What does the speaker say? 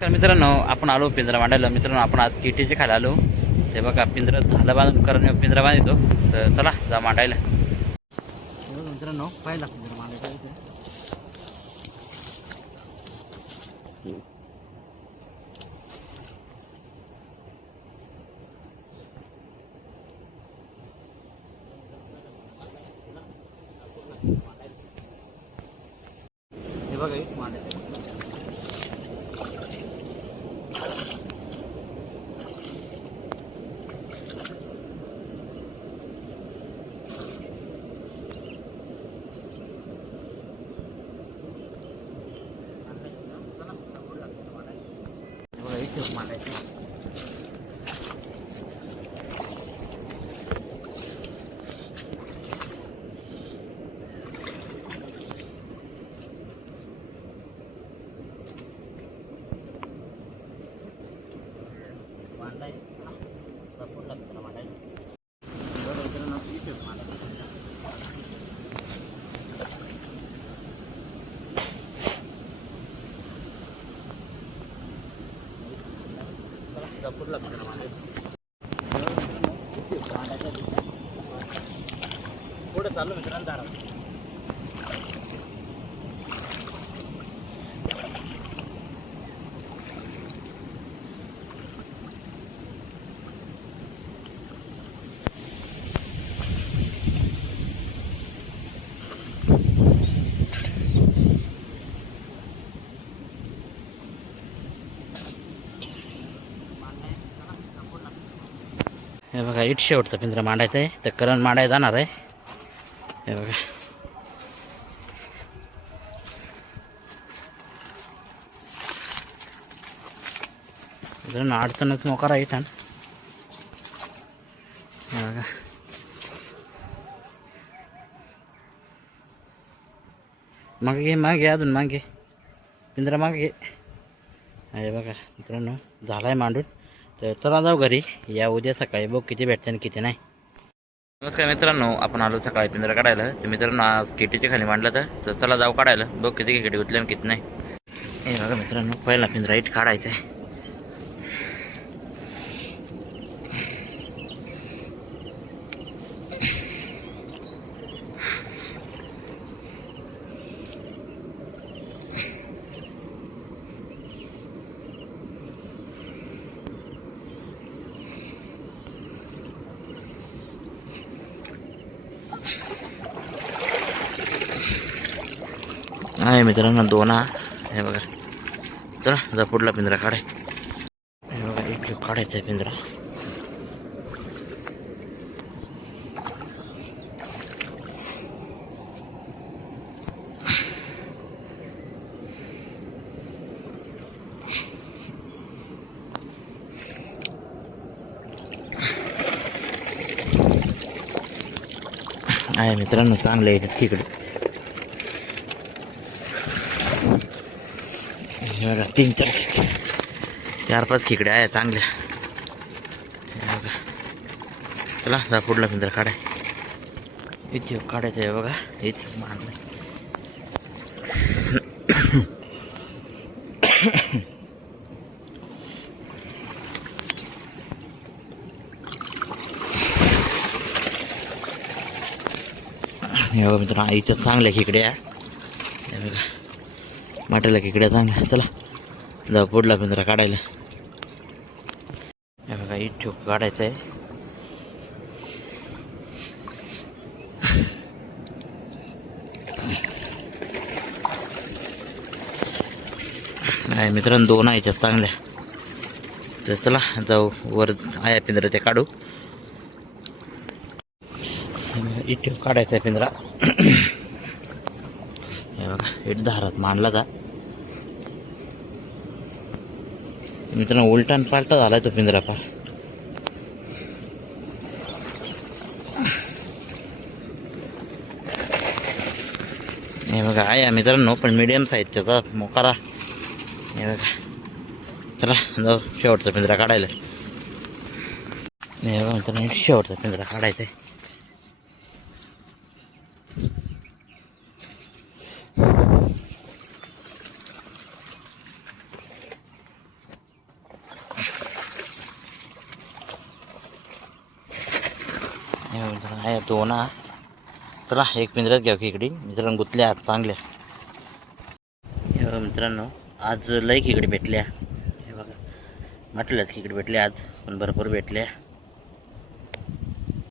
तर मित्रांनो आपण आलो पिंजरा मांडायला. मित्रांनो आपण आज किटीचे खायला आलो. ते बघा पिंजरा झालं बांधून कारण पिंजरा बांधतो. तर चला जा मांडायला. मित्रांनो पाहिला पिंजरा मांडायचा इथे. हे बघा एक मांडायचं. मांडायचं पुढे चालू मित्रांनो दारा. हे बघा इट शेवटचा पिंजरा मांडायचा आहे. तर करण मांडायला जाणार आहे. हे बघा अडचणच मोकार आहे इथं. हे बघा मागे अजून मागे पिंजरा मागे. हे बघा मित्रांनो झाला आहे मांडून. तर चला जाऊ घरी. या उद्या सकाळी बघ किती भेटते आणि किती नाही. नमस्कार मित्रांनो आपण आलो सकाळी पिंजरा काढायला. तर मित्रांनो आज किटीच्या खाली मांडलं तर चला जाऊ काढायला. बघ किती किटी उचले आणि किती नाही. हे बघा मित्रांनो पहिला पिंजरा इट काढायचा आहे. आहे मित्रांनो दोन. हे बघा चला जा पुढला पिंजरा काढाय. हे बघा एक काढायचा आहे पिंजरा. आहे मित्रांनो चांगलं आहे तिकडे. तीन चार पाच खेकडे आहे चांगल्या. बघा चला जा पुढला पिंजरा काढाय. इथे काढायचं आहे बघा. इथे मांडलं. हे बघा मित्रांनो इथं चांगल्या खेकडे आहे. हे बघा माटेला खेकड्या चांगल्या. चला जाऊ पुढला पिंजरा काढायला. हे बघा इट काढायचं आहे. नाही मित्रांनो दोन आहे चांगल्या. तर चला जाऊ वर आया पिंजरा ते काढू. इट काढायचा आहे पिंजरा. हे बघा इट धारात मांडला जा. मित्रांनो उलटा आणि पालटा झालाय तो पिंजरा पार. हे बघा आहे मित्रांनो पण मीडियम साईजचा मोकारा. हे बघा चला जाऊ शेवटचा पिंजरा काढायला. हे बघा मित्रांनो शेवटचा पिंजरा काढायचा आहे. हे बघा मित्रांनो, आहे तो ना. चला एक पिंजऱ्यात घ्या खेकडी मित्रांनो, गुतल्या चांगल्या. हे बघा मित्रांनो, आज लई खेकडे भेटल्या. हे बघा म्हटलंच खेकडे भेटले आज, पण भरपूर भेटल्या.